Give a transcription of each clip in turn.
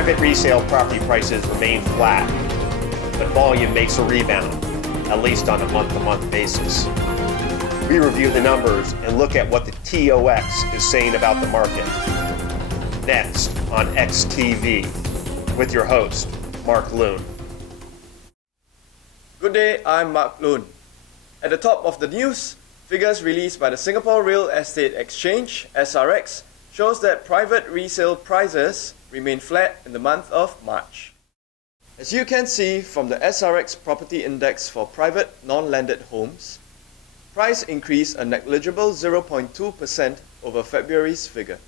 Private resale property prices remain flat, but volume makes a rebound, at least on a month-to-month basis. We review the numbers and look at what the TOX is saying about the market. Next on XTV with your host, Mark Loon. Good day, I'm Mark Loon. At the top of the news, figures released by the Singapore Real Estate Exchange, SRX, shows that private resale prices remain flat in the month of March. As you can see from the SRX Property Index for private non-landed homes, price increased a negligible 0.2% over February's figure.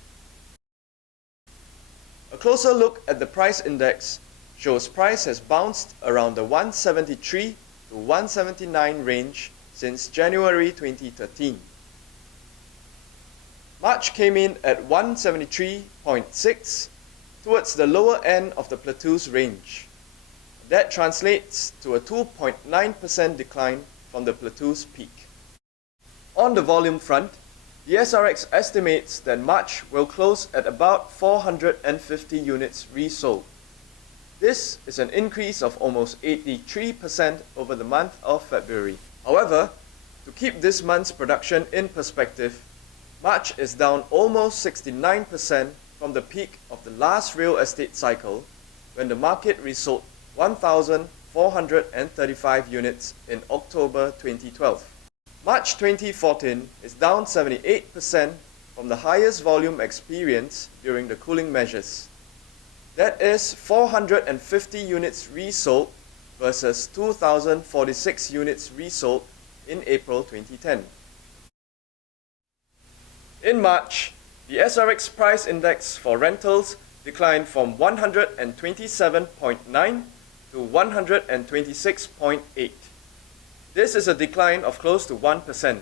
A closer look at the price index shows price has bounced around the 173 to 179 range since January 2013. March came in at 173.6, towards the lower end of the plateau's range. That translates to a 2.9% decline from the plateau's peak. On the volume front, the SRX estimates that March will close at about 450 units resold. This is an increase of almost 83% over the month of February. However, to keep this month's production in perspective, March is down almost 69% from the peak of the last real estate cycle, when the market resold 1,435 units in October 2012. March 2014 is down 78% from the highest volume experienced during the cooling measures. That is 450 units resold versus 2,046 units resold in April 2010. In March, the SRX price index for rentals declined from 127.9 to 126.8. This is a decline of close to 1%.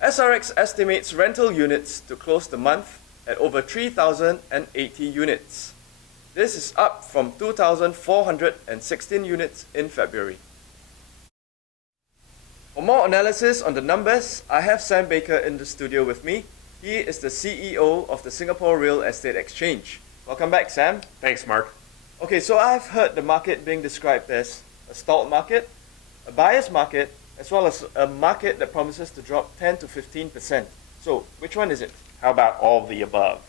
SRX estimates rental units to close the month at over 3,080 units. This is up from 2,416 units in February. For more analysis on the numbers, I have Sam Baker in the studio with me. He is the CEO of the Singapore Real Estate Exchange. Welcome back, Sam. Thanks, Mark. Okay, so I've heard the market being described as a stalled market, a buyer's market, as well as a market that promises to drop 10 to 15%. So, which one is it? How about all of the above?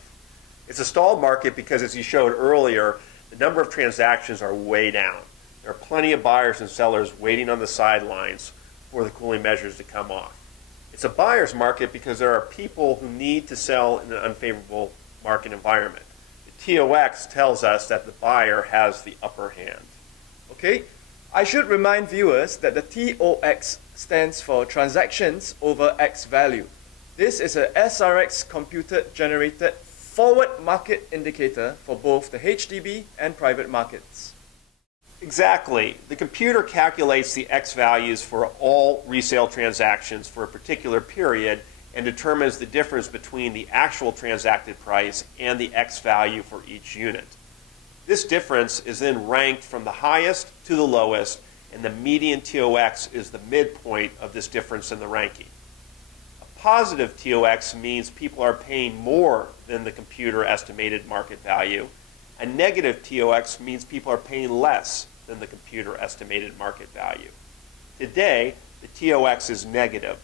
It's a stalled market because, as you showed earlier, the number of transactions are way down. There are plenty of buyers and sellers waiting on the sidelines for the cooling measures to come off. It's a buyer's market because there are people who need to sell in an unfavorable market environment. The TOX tells us that the buyer has the upper hand. Okay, I should remind viewers that the TOX stands for Transactions over X Value. This is a SRX computer-generated forward market indicator for both the HDB and private markets. Exactly. The computer calculates the X values for all resale transactions for a particular period and determines the difference between the actual transacted price and the X value for each unit. This difference is then ranked from the highest to the lowest, and the median TOX is the midpoint of this difference in the ranking. A positive TOX means people are paying more than the computer estimated market value. A negative TOX means people are paying less than the computer estimated market value. Today, the TOX is negative,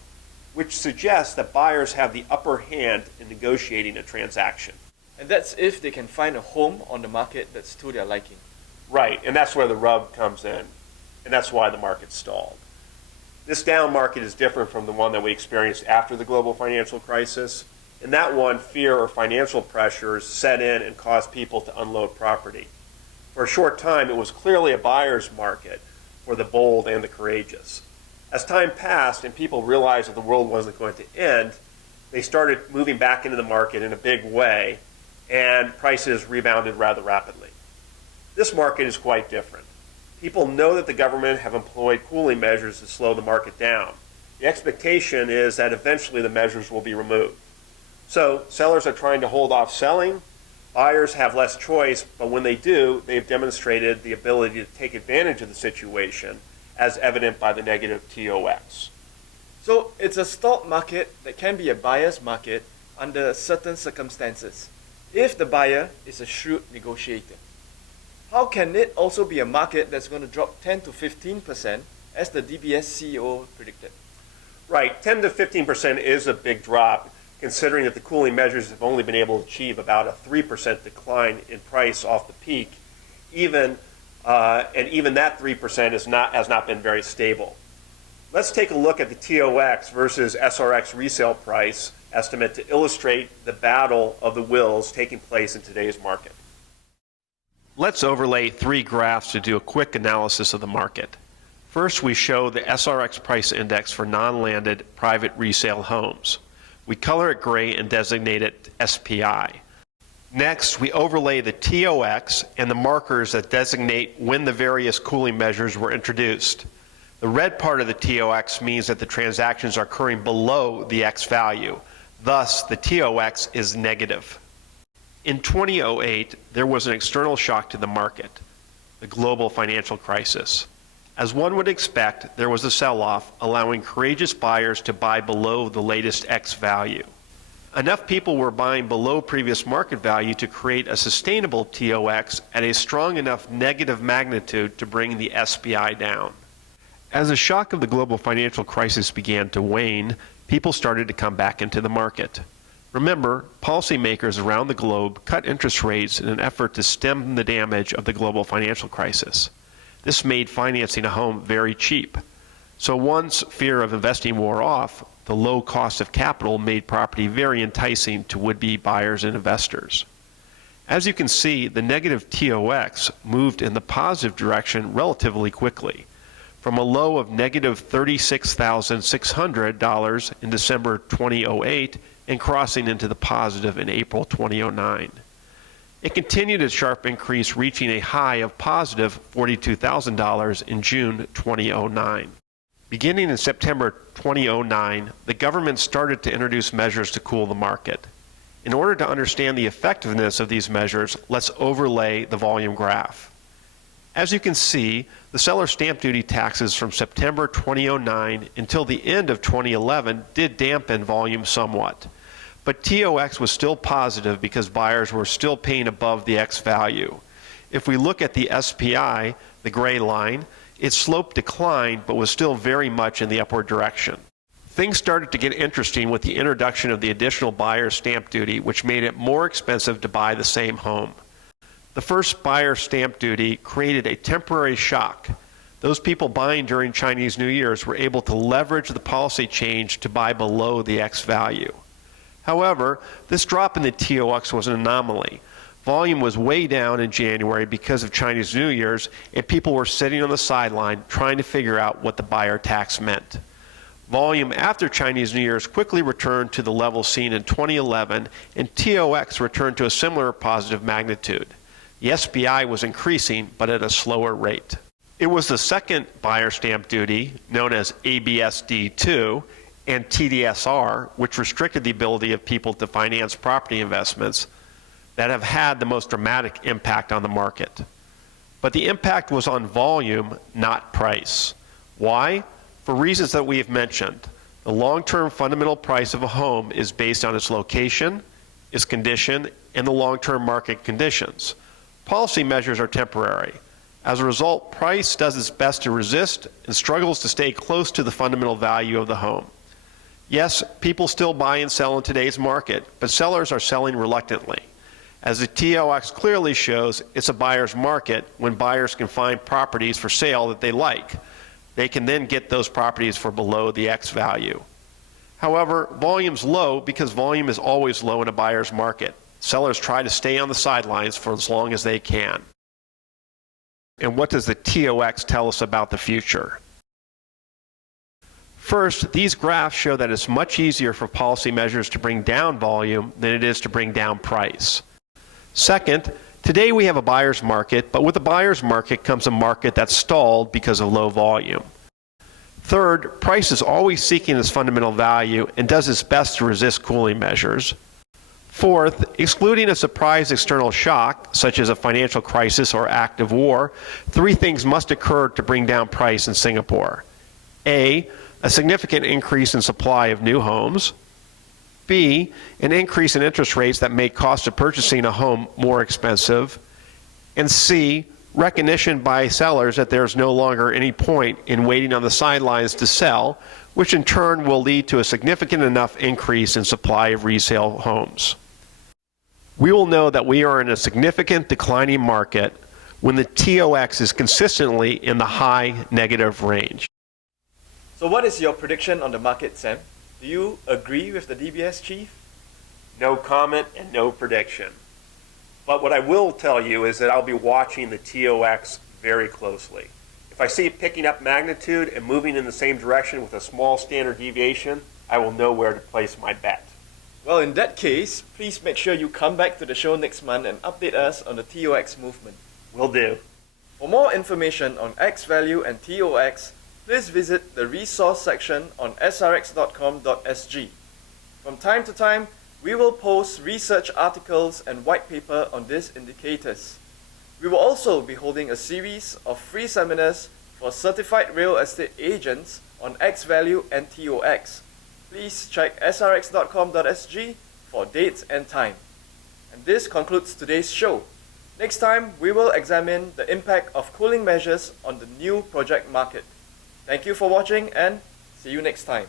which suggests that buyers have the upper hand in negotiating a transaction. And that's if they can find a home on the market that's to their liking. Right, and that's where the rub comes in, and that's why the market stalled. This down market is different from the one that we experienced after the global financial crisis. In that one, fear or financial pressures set in and caused people to unload property. For a short time, it was clearly a buyer's market for the bold and the courageous. As time passed and people realized that the world wasn't going to end, they started moving back into the market in a big way, and prices rebounded rather rapidly. This market is quite different. People know that the government have employed cooling measures to slow the market down. The expectation is that eventually the measures will be removed. So sellers are trying to hold off selling. Buyers have less choice, but when they do, they've demonstrated the ability to take advantage of the situation, as evident by the negative TOX. So it's a stock market that can be a buyer's market under certain circumstances. if the buyer is a shrewd negotiator. How can it also be a market that's going to drop 10 to 15% as the DBS CEO predicted? Right, 10 to 15% is a big drop, considering that the cooling measures have only been able to achieve about a 3% decline in price off the peak. Even that 3% has not been very stable. Let's take a look at the TOX versus SRX resale price estimate to illustrate the battle of the wills taking place in today's market. Let's overlay three graphs to do a quick analysis of the market. First, we show the SRX price index for non-landed private resale homes. We color it gray and designate it SPI. Next, we overlay the TOX and the markers that designate when the various cooling measures were introduced. The red part of the TOX means that the transactions are occurring below the X value. Thus, the TOX is negative. In 2008, there was an external shock to the market, the global financial crisis. As one would expect, there was a sell-off, allowing courageous buyers to buy below the latest X value. Enough people were buying below previous market value to create a sustainable TOX at a strong enough negative magnitude to bring the SPI down. As the shock of the global financial crisis began to wane, people started to come back into the market. Remember, policymakers around the globe cut interest rates in an effort to stem the damage of the global financial crisis. This made financing a home very cheap. So once fear of investing wore off, the low cost of capital made property very enticing to would-be buyers and investors. As you can see, the negative TOX moved in the positive direction relatively quickly, from a low of negative $36,600 in December 2008 and crossing into the positive in April 2009. It continued its sharp increase, reaching a high of positive $42,000 in June 2009. Beginning in September 2009, the government started to introduce measures to cool the market. In order to understand the effectiveness of these measures, let's overlay the volume graph. As you can see, the seller stamp duty taxes from September 2009 until the end of 2011 did dampen volume somewhat. But TOX was still positive because buyers were still paying above the X value. If we look at the SPI, the gray line, its slope declined but was still very much in the upward direction. Things started to get interesting with the introduction of the additional buyer's stamp duty, which made it more expensive to buy the same home. The first buyer stamp duty created a temporary shock. Those people buying during Chinese New Year's were able to leverage the policy change to buy below the X value. However, this drop in the TOX was an anomaly. Volume was way down in January because of Chinese New Year's, and people were sitting on the sideline trying to figure out what the buyer tax meant. Volume after Chinese New Year's quickly returned to the level seen in 2011, and TOX returned to a similar positive magnitude. The SPI was increasing, but at a slower rate. It was the second buyer stamp duty, known as ABSD2, and TDSR, which restricted the ability of people to finance property investments, that have had the most dramatic impact on the market. But the impact was on volume, not price. Why? For reasons that we have mentioned. The long-term fundamental price of a home is based on its location, its condition, and the long-term market conditions. Policy measures are temporary. As a result, price does its best to resist and struggles to stay close to the fundamental value of the home. Yes, people still buy and sell in today's market, but sellers are selling reluctantly. As the TOX clearly shows, it's a buyer's market when buyers can find properties for sale that they like. They can then get those properties for below the X value. However, volume's low because volume is always low in a buyer's market. Sellers try to stay on the sidelines for as long as they can. And what does the TOX tell us about the future? First, these graphs show that it's much easier for policy measures to bring down volume than it is to bring down price. Second, today we have a buyer's market, but with a buyer's market comes a market that's stalled because of low volume. Third, price is always seeking its fundamental value and does its best to resist cooling measures. Fourth, excluding a surprise external shock, such as a financial crisis or active war, three things must occur to bring down price in Singapore. A significant increase in supply of new homes. B, an increase in interest rates that make cost of purchasing a home more expensive. And C, recognition by sellers that there's no longer any point in waiting on the sidelines to sell, which in turn will lead to a significant enough increase in supply of resale homes. We will know that we are in a significant declining market when the TOX is consistently in the high negative range. So what is your prediction on the market, Sam? Do you agree with the DBS chief? No comment and no prediction. But what I will tell you is that I'll be watching the TOX very closely. If I see it picking up magnitude and moving in the same direction with a small standard deviation, I will know where to place my bet. Well, in that case, please make sure you come back to the show next month and update us on the TOX movement. Will do. For more information on X value and TOX, please visit the resource section on srx.com.sg. From time to time, we will post research articles and white paper on these indicators. We will also be holding a series of free seminars for certified real estate agents on X value and TOX. Please check srx.com.sg for dates and time. And this concludes today's show. Next time, we will examine the impact of cooling measures on the new project market. Thank you for watching and see you next time.